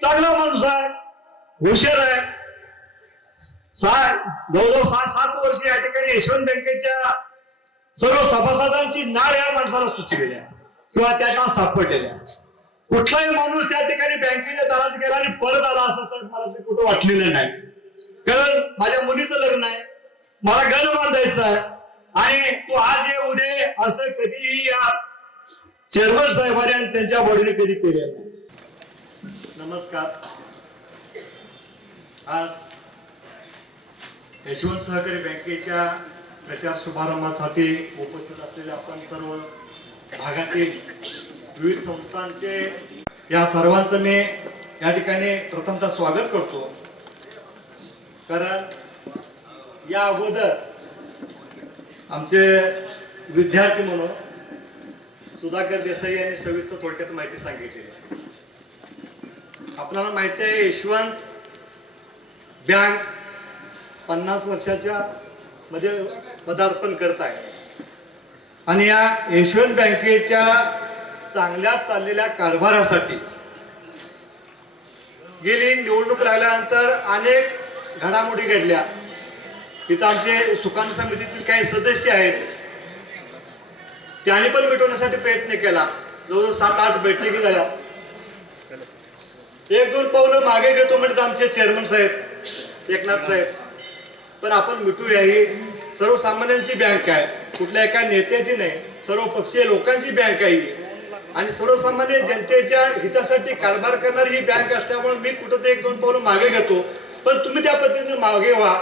चांगला माणूस आहे. हुशार आहे. सहा जवळजवळ सहा सात वर्ष या ठिकाणी यशवंत बँकेच्या सर्व सभासदांची नाळ या माणसाला सुचलेल्या किंवा त्या काळात सापडलेल्या कुठलाही माणूस त्या ठिकाणी बँकेच्या दारात गेला आणि परत आला असं साहेब मला ते कुठं वाटलेलं नाही. कारण माझ्या मुलीचं लग्न आहे. मला घर बांधायचं आहे. आणि तू आज ये उद्या असं कधीही या चेअरमन साहेबांनी आणि त्यांच्या बॉडीने कधी केले नमस्कार. आज यशवंत सहकारी बँकेच्या प्रचार शुभारंभासाठी उपस्थित असलेले आपण सर्व भागातील विविध संस्थांचे या सर्वांचं मी या ठिकाणी प्रथमतः स्वागत करतो. कारण या अगोदर आमचे विद्यार्थी म्हणून सुधाकर देसाई यांनी सविस्तर थोडक्यात माहिती सांगितली आपल्याला माहिती आहे यशवंत बँक पन्नास वर्षाच्या मध्ये पदार्पण करत आहे. आणि या यशवंत बँकेच्या चांगल्या चाललेल्या कारभारासाठी गेली निवडणूक लागल्यानंतर अनेक घडामोडी घडल्या. इथं आमचे सुकान समितीतील काही सदस्य आहेत. त्यांनी पण मिटवण्यासाठी प्रयत्न केला. जवळजवळ सात आठ बैठकी झाल्या. एक दोन पावलं मागे घेतो म्हणजे आमचे चेअरमन साहेब एकनाथ साहेब. पण आपण मिटूया ही सर्वसामान्यांची बँक आहे. कुठल्या एका नेत्याची नाही सर्व पक्षीय लोकांची बँक आहे. आणि सर्वसामान्य जनतेच्या हितासाठी कारभार करणारी ही बँक असल्यामुळे मी कुठं एक दोन पावलं मागे घेतो. पण तुम्ही त्या पद्धतीने मागे व्हा.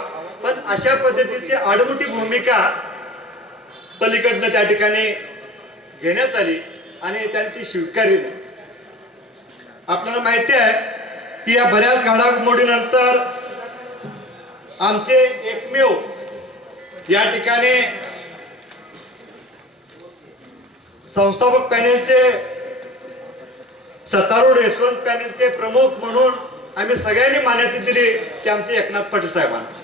पण अशा पद्धतीची आडमुठी भूमिका पलीकडनं त्या ठिकाणी घेण्यात आली आणि त्याने ती स्वीकारली. आपल्याला माहिती आहे की या बऱ्याच घडामोडीनंतर आमचे एकमेव या ठिकाणी संस्थापक पॅनेलचे सत्तारूढ यशवंत पॅनेलचे प्रमुख म्हणून आम्ही सगळ्यांनी मान्यता दिली की आमचे एकनाथ पाटील साहेबांना.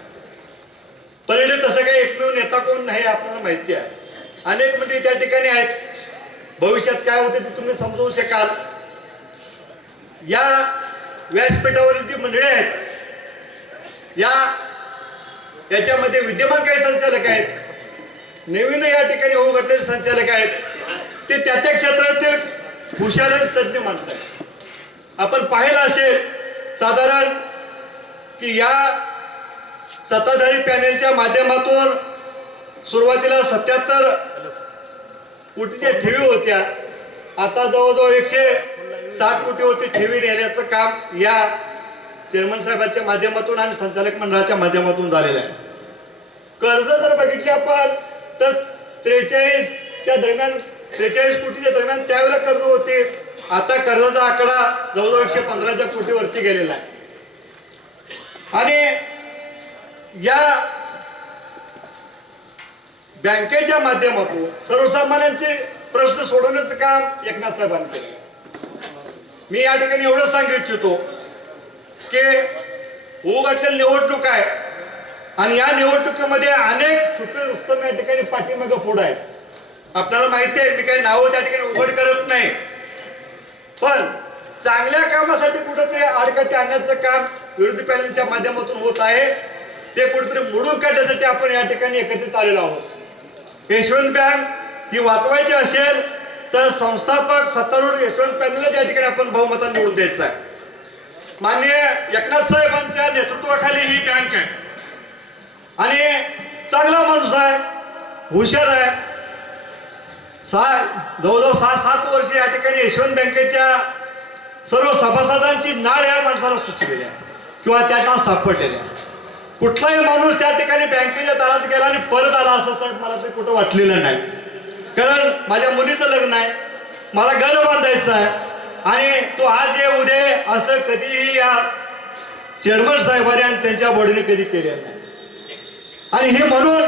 पहिले तसं काही एकमेव नेता कोण नाही आपल्याला माहिती आहे. अनेक मंत्री त्या ठिकाणी आहेत. भविष्यात काय होते ते तुम्ही समजवू शकाल. या व्यासपीठावरील जी मंडळी आहेत या याच्यामध्ये विद्यमान काही संचालक आहेत नवीन या ठिकाणी होऊ घातलेले संचालक आहेत ते त्या त्या क्षेत्रातील हुशार आणि तज्ज्ञ माणसं आहेत. आपण पाहिलं असेल साधारण की या सत्ताधारी पॅनेलच्या माध्यमातून सुरुवातीला सत्याहत्तर कोटीच्या ठेवी होत्या आता जवळजवळ एकशे साठ कोटीवरती ठेवी नेण्याचं काम या चेअरमन साहेबांच्या माध्यमातून आणि संचालक मंडळाच्या माध्यमातून झालेलं आहे. कर्ज जर बघितले आपण तर त्रेचाळीसच्या दरम्यान त्रेचाळीस कोटीच्या दरम्यान त्यावेळेला कर्ज होते. आता कर्जाचा आकडा जवळजवळ एकशे पंधराच्या कोटीवरती गेलेला आहे. आणि या बँकेच्या माध्यमातून सर्वसामान्यांचे प्रश्न सोडवण्याचं काम एकनाथ साहेबांनी केलं. मी या ठिकाणी एवढं सांगू इच्छितो की होऊ निवडणूक आहे आणि या निवडणुकीमध्ये अनेक छुपे रुस्तम या ठिकाणी पाठीमागं पुढे आहेत. आपल्याला माहिती आहे मी काही नावं त्या ठिकाणी उघड करत नाही. पण चांगल्या कामासाठी कुठंतरी आडकाठी आणण्याचं काम विरोधी पॅनलच्या माध्यमातून होत आहे. ते कुठेतरी मोडून काढण्यासाठी आपण या ठिकाणी एकत्रित आलेलो आहोत. यशवंत बँक ही वाचवायची असेल तर संस्थापक सत्तारूढ यशवंत पॅनलला या ठिकाणी आपण बहुमतात निवडून द्यायचं आहे. माननीय एकनाथ साहेबांच्या नेतृत्वाखाली ही बँक आहे. आणि चांगला माणूस आहे हुशार आहे. सहा जवळजवळ सहा सात वर्ष या ठिकाणी यशवंत बँकेच्या सर्व सभासदांची नाळ या माणसाला सुचलेल्या किंवा त्या ठिकाणी सापडलेल्या कुठलाही माणूस त्या ठिकाणी बँकेच्या दारात गेला आणि परत आला असं साहेब मला ते कुठं वाटलेलं नाही. कारण माझ्या मुलीचं लग्न आहे. मला घर बांधायचं आहे. आणि तो आज ये उद्या असं कधीही या चेअरमन साहेबांनी आणि त्यांच्या बॉडीने कधी केलेलं नाही. आणि हे म्हणून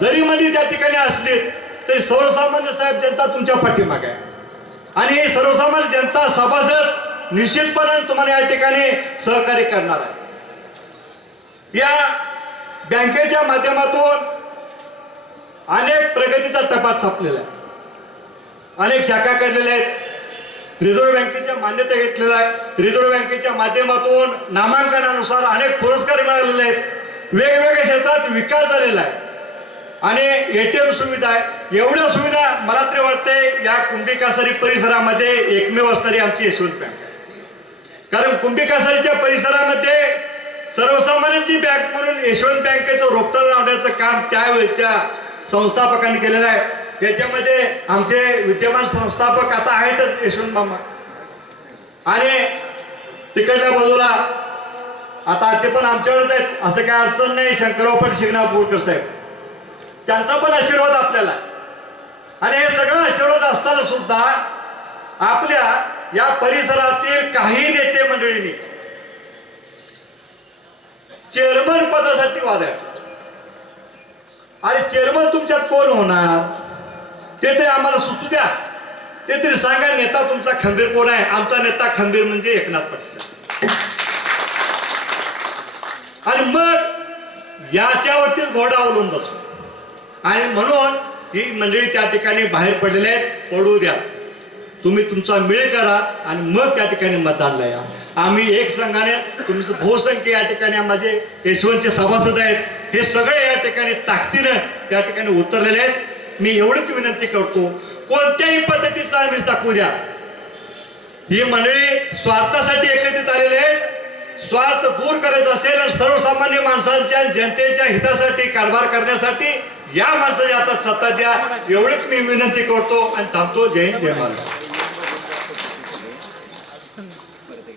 जरी मंडी त्या ठिकाणी असली तरी सर्वसामान्य साहेब जनता तुमच्या पाठीमागे आहे. आणि हे सर्वसामान्य जनता सभासद निश्चितपणे तुम्हाला या ठिकाणी सहकार्य करणार आहे. या बँकेच्या माध्यमातून अनेक प्रगतीचा टपाट छापलेला आहे. अनेक शाखा काढलेल्या आहेत. रिझर्व्ह बँकेच्या मान्यता घेतलेल्या आहे रिझर्व्ह बँकेच्या माध्यमातून नामांकनानुसार अनेक पुरस्कार मिळालेले आहेत. वेगवेगळ्या क्षेत्रात विकास झालेला आहे. आणि एटीएम सुविधा आहे. एवढ्या सुविधा मला तरी वाटते या कुंभिकासरी परिसरामध्ये एकमेव असणारी आमची यशवंत बँक आहे. कारण कुंभिकासरीच्या परिसरामध्ये सर्वसामान्यांची बँक म्हणून यशवंत बँकेचं रोपटं लावण्याचं काम त्यावेळेच्या संस्थापकांनी केलेलं आहे. त्याच्यामध्ये आमचे विद्यमान संस्थापक आता आहेतच यशवंत मामा. आणि तिकडल्या बाजूला आता ते पण आमच्याकडेच आहेत. असं काय अडचण नाही. शंकरराव पण शिंगणापूरकर साहेब. त्यांचा पण आशीर्वाद आपल्याला. आणि हे सगळं आशीर्वाद असताना सुद्धा आपल्या या परिसरातील काही नेते मंडळींनी चेअरमन पदासाठी वाद अरे चेअरमन तुमच्यात कोण होणार? ते तरी आम्हाला सुचू द्या. ते तरी सांगा नेता तुमचा खंबीर कोण आहे? आमचा नेता खंबीर म्हणजे एकनाथ पाटील आणि मग याच्यावरतीच घोडा अवलंब बसलो. आणि म्हणून ही मंडळी त्या ठिकाणी बाहेर पडलेले आहेत. पडू द्या. तुम्ही तुमचा मेळ करा आणि मग त्या ठिकाणी मतदानला या. आम्ही एक संघाने तुमचं बहुसंख्य या ठिकाणी माझे यशवंतचे सभासद आहेत. हे सगळे या ठिकाणी ताकदीनं त्या ठिकाणी उतरलेले आहेत. मी एवढीच विनंती करतो कोणत्याही पद्धतीचा आम्ही दाखवू द्या. ही मंडळी स्वार्थासाठी एकत्रित आलेले आहेत स्वार्थ दूर करायचा असेल आणि सर्वसामान्य माणसांच्या जनतेच्या हितासाठी कारभार करण्यासाठी या माणसाच्या हातात सत्ता द्या. एवढीच मी विनंती करतो आणि थांबतो. जय हिंद जय महाराज